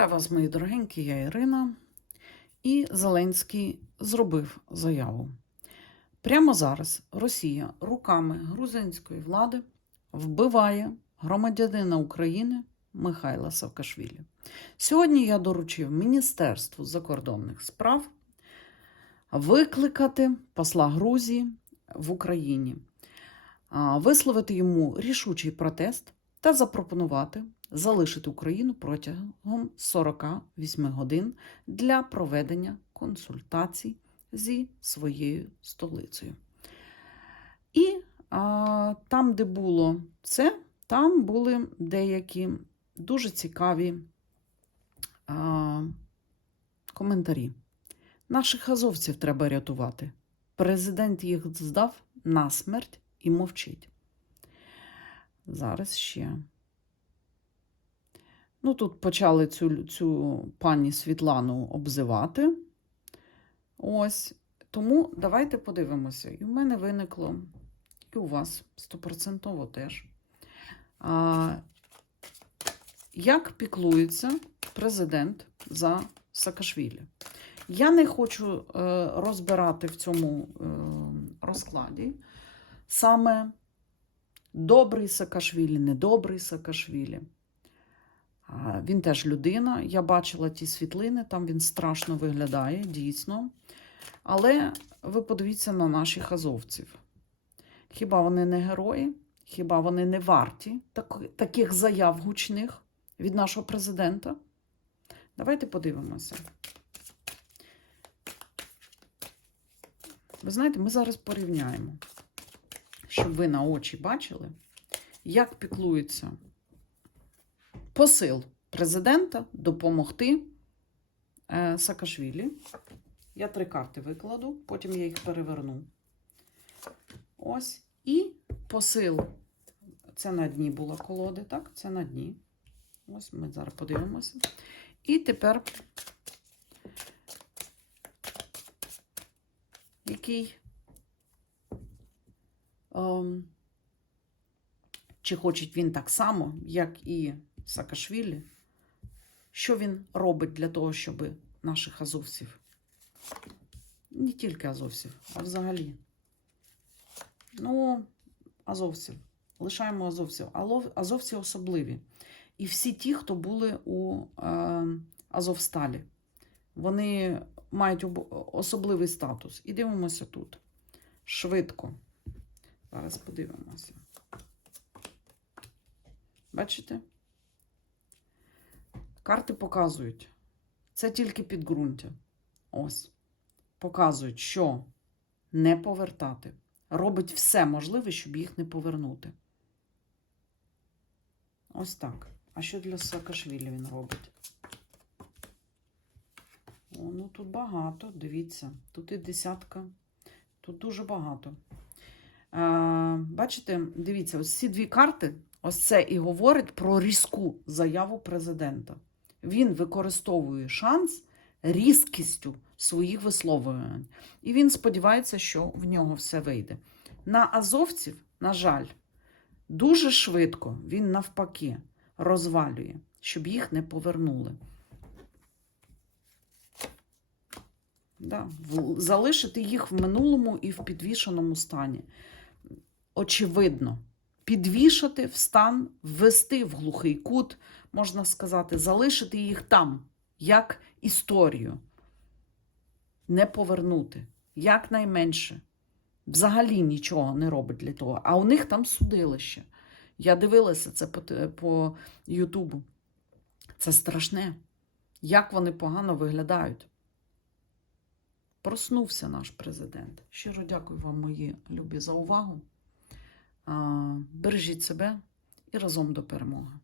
Вітаю вас, мої дорогенькі, я Ірина. І Зеленський зробив заяву. Прямо зараз Росія руками грузинської влади вбиває громадянина України Михайла Саакашвілі. Сьогодні я доручив Міністерству закордонних справ викликати посла Грузії в Україні, висловити йому рішучий протест та запропонувати залишити Україну протягом 48 годин для проведення консультацій зі своєю столицею. І а, там, де було це, там були деякі дуже цікаві а, коментарі. Наших азовців треба рятувати. Президент їх здав на смерть і мовчить. Зараз ще. Ну, тут почали цю, цю пані Світлану обзивати. Ось. Тому давайте подивимося. І в мене виникло, і у вас стопроцентово теж. А, як піклується президент за Саакашвілі? Я не хочу е, розбирати в цьому е, розкладі саме добрий Саакашвілі, недобрий Саакашвілі. Він теж людина. Я бачила ті світлини, там він страшно виглядає, дійсно. Але ви подивіться на наших азовців. Хіба вони не герої? Хіба вони не варті так, таких заяв гучних від нашого президента? Давайте подивимося. Ви знаєте, ми зараз порівняємо, щоб ви на очі бачили, як піклується посил президента допомогти е, Саакашвілі. Я три карти викладу, потім я їх переверну. Ось. І посил. Це на дні була колоди, так? Це на дні. Ось ми зараз подивимося. І тепер який. Ем, чи хоче він так само, як і Саакашвілі? Що він робить для того, щоб наших азовців, не тільки азовців, а взагалі. Ну, азовців. Лишаємо азовців. Азовці особливі. І всі ті, хто були у е, Азовсталі, вони мають об- особливий статус. І дивимося тут. Швидко. Зараз подивимося. Бачите? Карти показують. Це тільки підґрунтя. Ось. Показують, що не повертати. Робить все можливе, щоб їх не повернути. Ось так. А що для Саакашвілі він робить? О, ну тут багато, дивіться. Тут і десятка. Тут дуже багато. А, бачите, дивіться, ось ці дві карти, ось це і говорить про різку заяву президента. Він використовує шанс різкістю своїх висловлювань. І він сподівається, що в нього все вийде. На азовців, на жаль, дуже швидко він навпаки розвалює, щоб їх не повернули. Да, залишити їх в минулому і в підвішеному стані. Очевидно, підвішати в стан, ввести в глухий кут, можна сказати, залишити їх там, як історію. Не повернути, якнайменше. Взагалі нічого не робить для того. А у них там судилище. Я дивилася це по, Ютубу. Це страшне. Як вони погано виглядають. Проснувся наш президент. Щиро дякую вам, мої любі, за увагу. Бережіть себе і разом до перемоги.